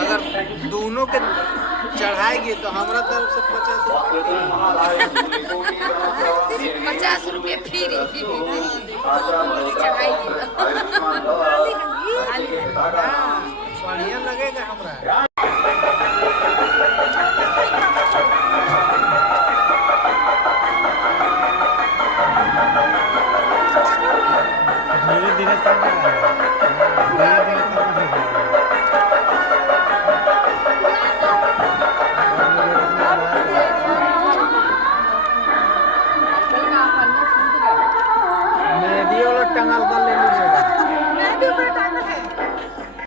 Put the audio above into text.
अगर दोनों के चढ़ाएगी तो हमारा तरफ से 50 रुपये फ्री चढ़ाएगी बढ़िया लगेगा हमरा। धीरे धीरे सब टंगल कर ले लीजिएगा।